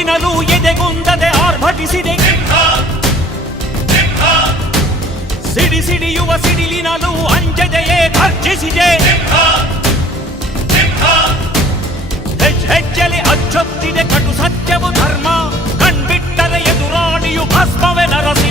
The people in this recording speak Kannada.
ಬದುಕಿನಲ್ಲೂ ಎದೆಗುಂದದೆ ಆರ್ಭಟಿಸಿದೆ. ಸಿಡಿಸಿಡಿಯುವ ಸಿಡಿಲಿನಲ್ಲೂ ಅಂಜದೆಯೇ ಗರ್ಜಿಸಿದೆ. ಹೆಜ್ಜೆಲೆ ಅಚ್ಚೊತ್ತಿದೆ ಕಟು ಸತ್ಯವು ಧರ್ಮ, ಕಣ್ಬಿಟ್ಟರೆ ಎದುರಾಳಿಯು ಭಸ್ಮವೇ ನರಸಿ